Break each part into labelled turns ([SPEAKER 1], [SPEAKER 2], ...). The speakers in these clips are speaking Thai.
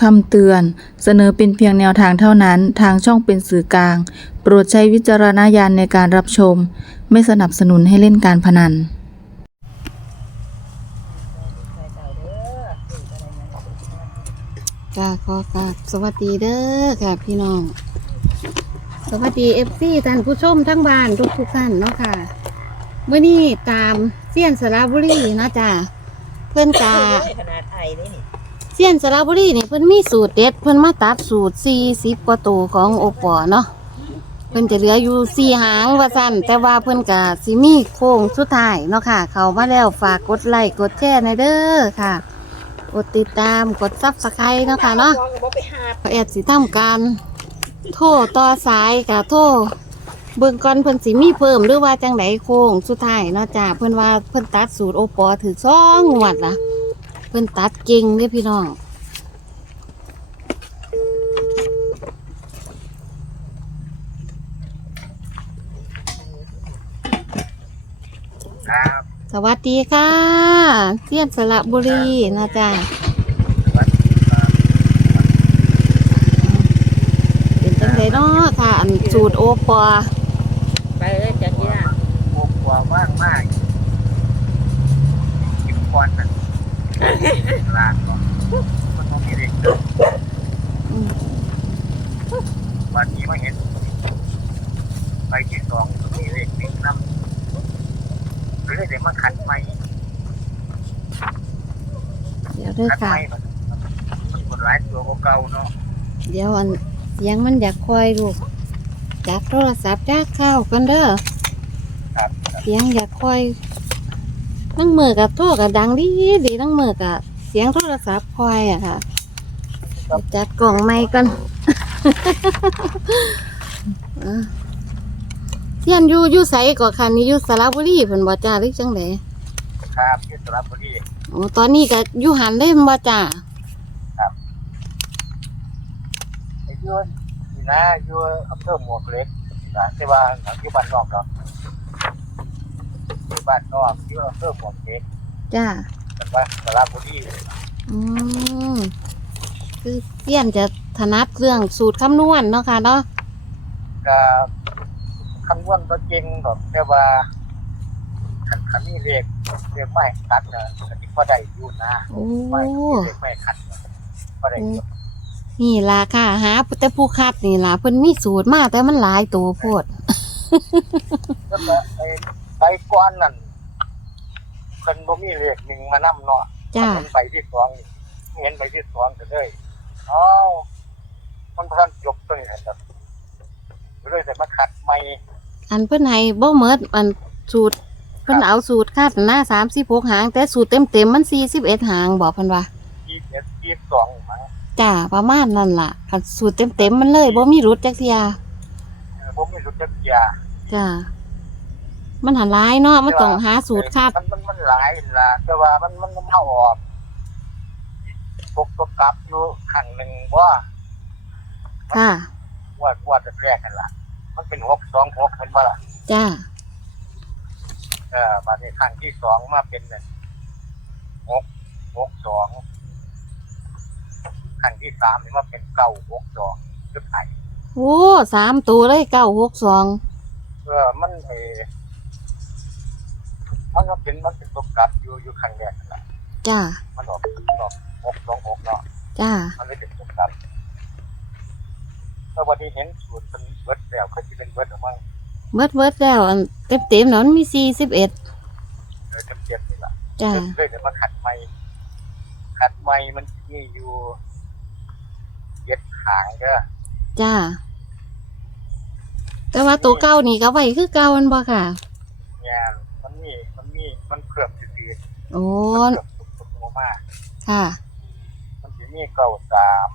[SPEAKER 1] คำเตือน เสนอเป็นเพียงแนวทางเท่านั้น ทางช่องเป็นสื่อกลาง โปรดใช้วิจารณญาณในการรับชม ไม่สนับสนุนให้เล่นการพนัน
[SPEAKER 2] ค่ะขอกราบสวัสดีเด้อค่ะพี่น้อง สวัสดีเอฟซีท่านผู้ชมทั้งบ้านทุกทุกๆท่านเนาะค่ะเมื่อนี้ตามเซียนสระบุรีเนาะจ้ะเพื่อนกา
[SPEAKER 3] ขนาดไอนี่นี่
[SPEAKER 2] เซียนสระบุรีนี่เพิ่นมีสูตรเด็ดเพิ่นมาตัดสูตร40กว่าตัวของโอปอเนาะเพิ่นจะเหลืออยู่สี่หางว่าซั่นแต่ว่าเพิ่นกะสิมีโค้งสุดท้ายเนาะค่ะ เขามาแล้วฝากกดไลค์กดแชร์ในเด้อค่ะกดติดตามกดซับสไครต์เนาะค่ะเนาะ
[SPEAKER 3] มองก็บ่ไปหา
[SPEAKER 2] แอดสิทำการโทรต่อสายกับโทรเบิ่งก่อนเพิ่นสิมีเพิ่มหรือว่าจังไดโค้งสุดท้ายเนาะจ้าเพิ่นว่าเพิ่นตัดสูตรโอปอถือสองงวดละเพิ่นตัดเก่งเด้อพี่น้อง
[SPEAKER 4] ครับ
[SPEAKER 2] สวัสดีค่ะเทียนสระบุรีนะจ้า
[SPEAKER 4] สวัสดีครับ
[SPEAKER 2] เป็นจังไดเนาะค่ะ อันสูตรโอปอ
[SPEAKER 3] ไปเลยจันจีน่า
[SPEAKER 4] พวกกลัวว่างมากกินควันน่ะ ลานก่อนมันต้องมีเด็ก
[SPEAKER 2] อืม
[SPEAKER 4] วันนี้มาเห็น ไปที่สองมีเด็กนิ่งน้ำหรือเด็กมาขัดไหม
[SPEAKER 2] เดี๋ยวด้อ
[SPEAKER 4] ขัด
[SPEAKER 2] ค่ะ
[SPEAKER 4] ไหมมันมันกดร้ายตัวเก่าเนาะ
[SPEAKER 2] เดี๋ยวอันเสียงมันอยากคอยลูกจับโทรศัพท์จากข้าวกันเด้อ
[SPEAKER 4] ครับ
[SPEAKER 2] เสียงอยากคอยนั่งมือกับโทรกับดังดีดีนั่งมือกับ สียงโทรศัพท์คอยอะค่ะ จัดกล่องไม้ก่อนอะเทียนอยู่อยู่ไสก่อคันนี้อยู่สระบุรีเพิ่นบ่จ้าหรือจังได
[SPEAKER 4] ครับที่สระบุรี
[SPEAKER 2] โอ้ตอนนี้ก็อยู่หันได้บ่จ้า
[SPEAKER 4] ไอ้อยืนนี่นะอยืนอำเภอหมวกเล็กนี่นะแต่ว่าหลังที่บ้านนอกเนาะอยู่บ้านนอกอยืนอำเภอหมวกเล็ก
[SPEAKER 2] จ้า
[SPEAKER 4] มันว่าสระบุรี
[SPEAKER 2] อืมคือเทียนจะถนัดเรื่องสูตรคำนวณเนาะค่ะเนาะ
[SPEAKER 4] ก็คำนวณก็จริงแบบแต่ว่าขันขันนี่เลขเลขไม่ตัดเนอะก็ที่พอได้อยู่นะ
[SPEAKER 2] โอ้
[SPEAKER 4] ไม่เลขไม่ขัดนะพอได้อยู่
[SPEAKER 2] นี่ล่ะค่ะหาแต่ผู้คัดนี่ล่ะเพิ่นมีสูตรมาแต่มันหลายตัวโพด
[SPEAKER 4] แล้วก็ไอ้ไอ้ก้อนนั่นค นบ่มีเลขหนึ่งมานํเนาะ
[SPEAKER 2] จ้า
[SPEAKER 4] เห็นใบที่สองนี่เห็นใบที่สองก็เลยอ้าวมันพันจบตรงนี้ครับเลยแต่มาขัดไม่
[SPEAKER 2] อันเพิ่นให้บ่เมิดอันสูตรเพิ่นเอาสูตรคาดหน้า36หาง แต่สูตรเต็มๆมัน41หางบอกเพิ่นว่า
[SPEAKER 4] ยี่สิบเอ็ดยี่สิบสองมั้ง
[SPEAKER 2] จ้าประมาณนั้นล่ะอันสูตรเต็มๆมันเลยบ่มีรุดจักเทีย
[SPEAKER 4] เออผมไม่รู้จักยา
[SPEAKER 2] จ้า มันหันหลายเนาะมันต้องหาสูตรคาด
[SPEAKER 4] มันมันมันหลายล่ะแต่ว่ามันมันมันเอาออกปกตกกลับอยู่ขังหนึ่งว่า
[SPEAKER 2] ค่ะ
[SPEAKER 4] ว่าว่าจะแรกกันล่ะมันเป็นหกสองหกเป็นว่าล่ะ
[SPEAKER 2] จ้า
[SPEAKER 4] เออมาในครั้งที่สองมาเป็นเนี่ยหกหกสองครั้งที่สามนี่มาเป็นเก้าหกสองคือไทย
[SPEAKER 2] โอ้สามตัวเลย962
[SPEAKER 4] เออมันเอ อมันก็เป็นมันเป็นตกกลับอยู่อยู่ครั้งแรกนั่นแหละ
[SPEAKER 2] จ้า
[SPEAKER 4] มันออกมันออกหกสองหกเนาะ
[SPEAKER 2] จ้า
[SPEAKER 4] มันเลยเป็นตกกลับแล้ววันที่เห็นสูตรเป็นเบิร์ดแล้วเขาจะเป็นเบิร์ดหรือมั้ง
[SPEAKER 2] เมิดเมิดแล้วอันเต็มๆแล้วมันมี41
[SPEAKER 4] เลยจำเจ็ดนี่แหละ
[SPEAKER 2] จ้า
[SPEAKER 4] เลยจะมาขัดไม้ขัดไม้มันมีอยู่เย็ดหางเด้อ
[SPEAKER 2] จ้าแต่ว่าตัวเก่านี่ก็ไว้คือเก่ามันบ่ค่ะ
[SPEAKER 4] เนี่ยมัน มีมันมีมันเพิ่มซื่อ
[SPEAKER 2] โอ้
[SPEAKER 4] ๆมันเพิ่มตุกตุกโมมาก
[SPEAKER 2] ค่ะ
[SPEAKER 4] มันจะมีเก้าสาม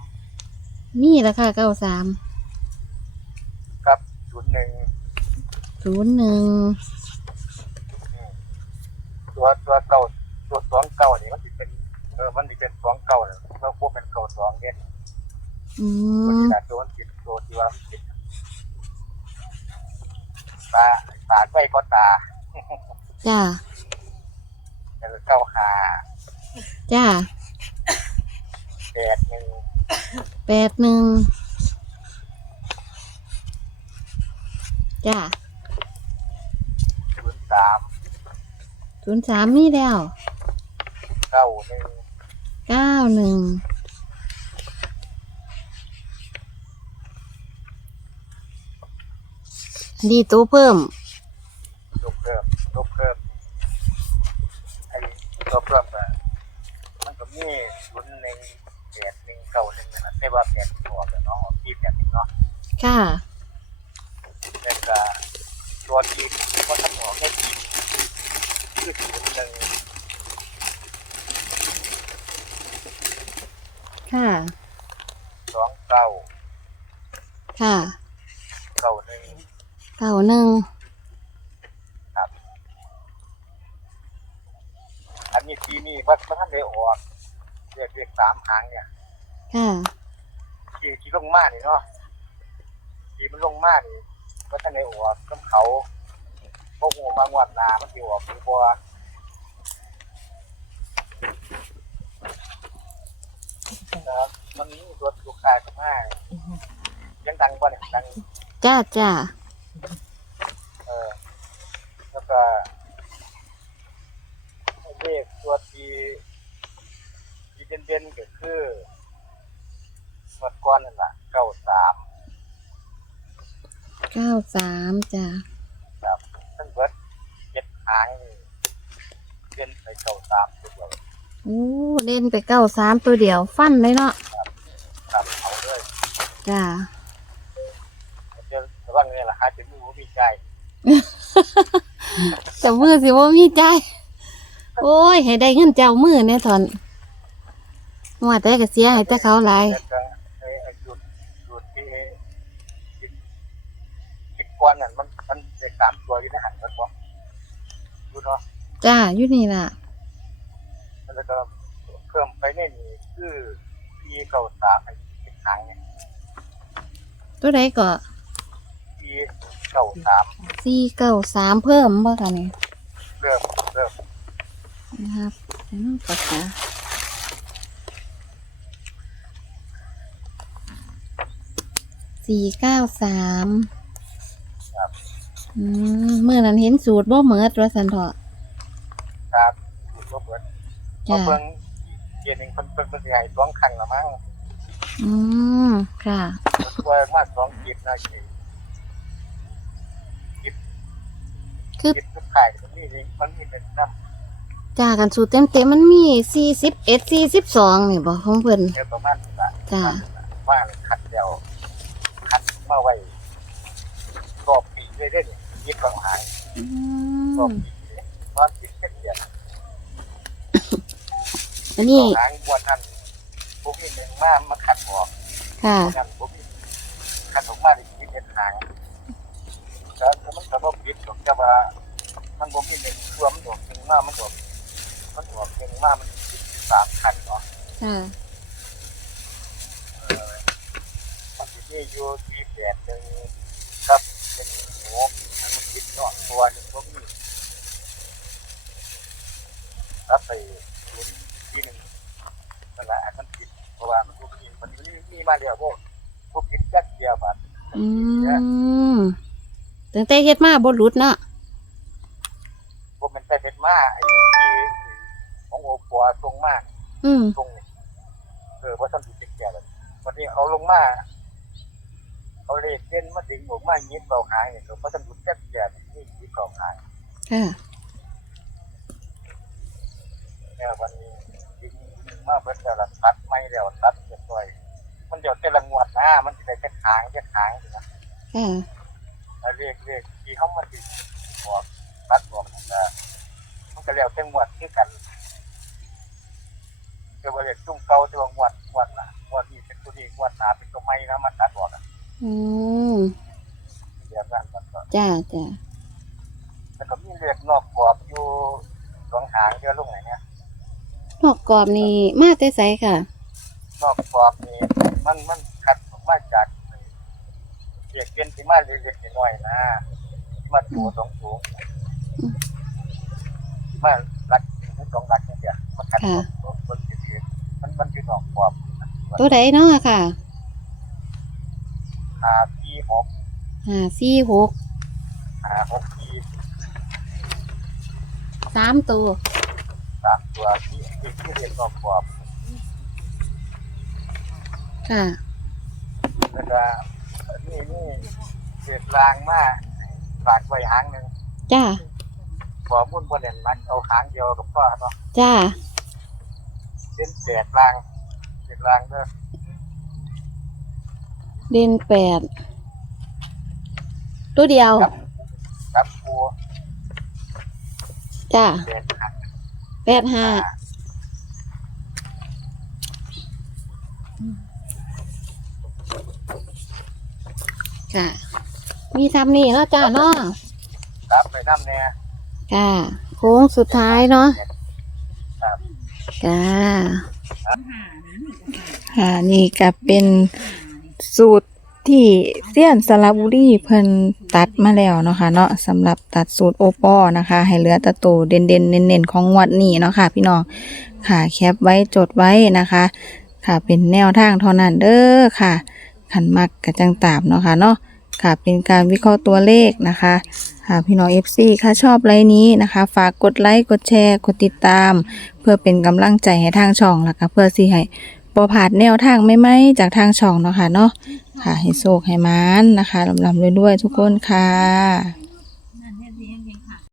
[SPEAKER 2] นี่แหละค่ะเก้าสาม
[SPEAKER 4] กับศูนย์หนึ่ง
[SPEAKER 2] ศูนย์หนึ่ง
[SPEAKER 4] ตัวตัวเก้าตัวสองเก้านี่มันจะเป็นเออมันจะเป็นสองเก้าเนี่ยเราพวกเป็นเก้าสองเนี่ย
[SPEAKER 2] อื
[SPEAKER 4] ตัว
[SPEAKER 2] ม
[SPEAKER 4] ที่ได้ตัวมันติดตัวที่ว่ามันติดตาตาไปก็ตา
[SPEAKER 2] จ้า
[SPEAKER 4] แต่เก้าหา
[SPEAKER 2] จ้า
[SPEAKER 4] แปดหนึ่ง
[SPEAKER 2] แปดหนึ่งจ้า
[SPEAKER 4] ศูนย์สาม
[SPEAKER 2] ศูนย์สามมีแล้ว
[SPEAKER 4] เก้าหนึ่ง
[SPEAKER 2] เก้าหนึ่งดีตัวเพิ่ม
[SPEAKER 4] ยกเพิ่มยกเพิ่มไอ้ ตัวเพิ่มอะมันก็มีศูนย์หนึ่งแปดหนึ่งเก้าหนึ่งนะไม่ว่าแปดตัวเดี๋ยวน้องออกที่แปดหนึ่งเนาะ
[SPEAKER 2] ค่ะ
[SPEAKER 4] แล้วก็ตัวที่ก็ต้องออกให้ดีคือศูนย์หนึ่ง
[SPEAKER 2] ค่ะ
[SPEAKER 4] สองเก้า
[SPEAKER 2] ค่ะ
[SPEAKER 4] เก้าหนึ่ง
[SPEAKER 2] เก้าหนึ่ง
[SPEAKER 4] อันนี้ทีนี่ว่าท่านเลยออกเรียกเรียกสามหางเนี่ย
[SPEAKER 2] ค่ะ
[SPEAKER 4] ที่ที่ลงมานี่เนาะที่มันลงมานี่ว่าท่านเลยออกกับเขาพวกหูบางวันนามันที่ออกคือบัวนะครับมันมีรถลูกค้ากันมากยังดังบ่เนี่ยดัง
[SPEAKER 2] จ้าจ้า
[SPEAKER 4] เออแล้วก็เลขตัวที่ที่เด่นๆก็คือเมื่อ ก่อนนั่นแหละเก้าสาม
[SPEAKER 2] เก้าสามจ้า
[SPEAKER 4] ครับทั้งเบิดเจ็ดหางนี่เด่นไปเก้าสามตัวเดียว
[SPEAKER 2] โอ้เล่นไปเก้าสามตัวเดียว ฟันเลยเนาะ
[SPEAKER 4] ครับเอาเลย
[SPEAKER 2] จ้า
[SPEAKER 4] เดี๋ยวระวังเนี่ยแหละหาจะมีหัวมีใจ
[SPEAKER 2] แต่มือสิว่ามีใจ โอ้ย ให้ได้เงินเจ้ามือเนี่ยถอนว่าแต่ก็เสียให้แต่เขาหลาย
[SPEAKER 4] แล้วก็ไอ้ไอ้จุดจุดที่ที่คิด กวนนั่นมันมันเลขสามตัวอยู่ในหันมันบอกดูเนาะ
[SPEAKER 2] จ้าอยู่นี่ล่ะ
[SPEAKER 4] แล้วก็เพิ่มไปในนี้คือปีเก่าสามไอ้เป็นหางเนี่ย
[SPEAKER 2] ตัวใดก็
[SPEAKER 4] ปีเก่าสาม
[SPEAKER 2] สี่เก้าสามเพิ่มบ่ค่ะนี่
[SPEAKER 4] เริ่มเริ่ม
[SPEAKER 2] นะครับเดี๋ยวน้องปากกาสี่เก้าสาม
[SPEAKER 4] ครับ
[SPEAKER 2] อืมเมื่อนั้นเห็นสูตรบ่เหมิดว่าสันเถาะ
[SPEAKER 4] ครับถูกก็เบิดพอ
[SPEAKER 2] จ้า
[SPEAKER 4] เพิ่งเกียร์หนึ่งเพิ่นเพิ่นเพิ่นสิใหญ่สองครั้งละมั้ง
[SPEAKER 2] อืมค่ะ
[SPEAKER 4] เพิ่นว่ามาสองกิบนะกิบ
[SPEAKER 2] คือ
[SPEAKER 4] กิบทุกไข่มันมีนี่มันมีเป็นน้
[SPEAKER 2] จ้ากันสูตรเต็มเต็มๆมันมีสี่สิบเอ็ดสี่สิบสองนี่บอกของเพิ่นำ
[SPEAKER 4] เนื้อประมาณนี้ละ
[SPEAKER 2] จ้า
[SPEAKER 4] ว่าเลยคัดเดียวคัดมาไว้รอบปีเลยเด้อเนี่ ยยิบของหาย
[SPEAKER 2] อื
[SPEAKER 4] รอบ
[SPEAKER 2] ม
[SPEAKER 4] ปีเลยตอนปีเป็นเดือน
[SPEAKER 2] อันนี้
[SPEAKER 4] หางบวนนั้นผมมีหนึ่งมามาคัดออก
[SPEAKER 2] ค่ะ
[SPEAKER 4] นั่นผมมีคัดออกมาได้คิดเป็นหางแล้วมันก็บ่ปิดหรอกแต่ว่ามันบ่มีหนึ่งตัวมันออกหนึ่งมามันออกมันออกหนึ่งมามันสิบสามคันเนาะ
[SPEAKER 2] ค่ะ
[SPEAKER 4] เออมันสิมีอยู่ที่แปดหนึ่งครับเป็นหมูอันมั นคิดเนาะตัวหนึ่งบ่มีรับไปศูนย์ที่หนึ่งนั่นแหละอันมันผิดเพราะว่ามันบ่มีมันมีมีมาแล้วพวกพวกผิดจักเดียวบัด
[SPEAKER 2] อืมตั้งแต่เฮ็ดมาบ่หลุดเนาะ
[SPEAKER 4] พวกมันไปเป็นมาไอ้ที่ของโอปัวตรงมาก
[SPEAKER 2] อืม
[SPEAKER 4] ตรงเออว่าท่านดูเจ็กแก่เลยวันนี้เอาลงมาเอาเลขเส้นมาดึงออกมายิบเบาหายเนี่ยเพราะท่านดูเจ็กแก่นี่ยิบ เบาหาย
[SPEAKER 2] ค่ะ
[SPEAKER 4] เนี่ยวันนี้ดึงมาเพิ่นแล้วล่ะตัดไม่แล้วตัดเรียบร้อยมันเดี๋ยวแต่ละงวดนะมันจะได้แค่ทางแค่ทางนะ
[SPEAKER 2] ค่ะ
[SPEAKER 4] แล้วเลขเลขที่เขามันติดบอกตัดบอกมันก็มันก็แล้วแต่งวดคือกันเดี๋ยวว่าเลขจุ่มเก่าแต่ว่างวดงวดน่ะงวดนี้เป็นตัวนี้งวดหน้าเป็นตัวใหม่นะมันตัดบอกอะ
[SPEAKER 2] อืม
[SPEAKER 4] เดี๋ยวกันมันก็
[SPEAKER 2] จ้าจ้า
[SPEAKER 4] แล้วก็มีเลือดนอกกรอบอยู่สองหางเยอะลงไหนเนี่ย
[SPEAKER 2] นอกกรอบนี่มาแต่ไสค่ะ
[SPEAKER 4] นอกกรอบนี่มันมันขัดออกมาจากเรียกเป็นที่มาเล็กๆน้อยๆนะที่มาตัวสองสูงที่มารักหนึ่งสองรักเนี่ยเดียวมันขัดออกบนเสียมันมันคือนอกกรอบนะ
[SPEAKER 2] ตัวใดเนาะค่ะ
[SPEAKER 4] หาที่หก
[SPEAKER 2] ห้าสี่หก
[SPEAKER 4] หาหกที่
[SPEAKER 2] สามตัว
[SPEAKER 4] สามตัวที่ที่ที่เรียนรอบกรอบ
[SPEAKER 2] ค่ะ
[SPEAKER 4] แล้วก็นี่นี่เศษรางมาฝากไว้หางหนึ่ง
[SPEAKER 2] จ้า
[SPEAKER 4] ขอมุ่นบนเด่นมักเอาหางเดียวกับพ่อเนาะ
[SPEAKER 2] จ้า
[SPEAKER 4] เป็นเศษรางเศษรางเด้อ
[SPEAKER 2] เด่นแปดตัวเดียว
[SPEAKER 4] ครับครู
[SPEAKER 2] จ้า
[SPEAKER 4] เศษหัก
[SPEAKER 2] แปดห้าค่ะ มีทำนี่แล้วจ้าเนาะ
[SPEAKER 4] ครับไปน้ำเนี่ย
[SPEAKER 2] ค่ะโค้งสุดท้ายเนาะ
[SPEAKER 4] ครับ
[SPEAKER 2] จ้า
[SPEAKER 1] ค่ะนี่ก็เป็นสูตร ที่เซียนสระบุรีเพิ่นตัดมาแล้วเนาะค่ะเนาะสำหรับตัดสูตรโอปอนะคะ ให้เหลือตะโตเด่นๆเน้นๆของงวดนี้เนาะค่ะ พี่น้องค่ะแคปไว้จดไว้นะคะ ค่ะเป็นแนวทางเท่านั้นเด้อค่ะขันมักกระจังตามเนาะค่ะเนาะค่ะเป็นการวิเคราะห์ตัวเลขนะคะค่ะพี่น้อง FC ค่ะชอบไลน์นี้นะคะ ฝากกดไลค์กดแชร์ กดติดตาม เพื่อเป็นกำลังใจให้ทางช่องแล้วก็เพื่อสิให้ บอผาดแนวทางไม่ไหมจากทางช่องเนาะค่ะเนาะค่ะ ให้โชคให้มานนะคะลำลำด้วยๆทุกคนค่ะ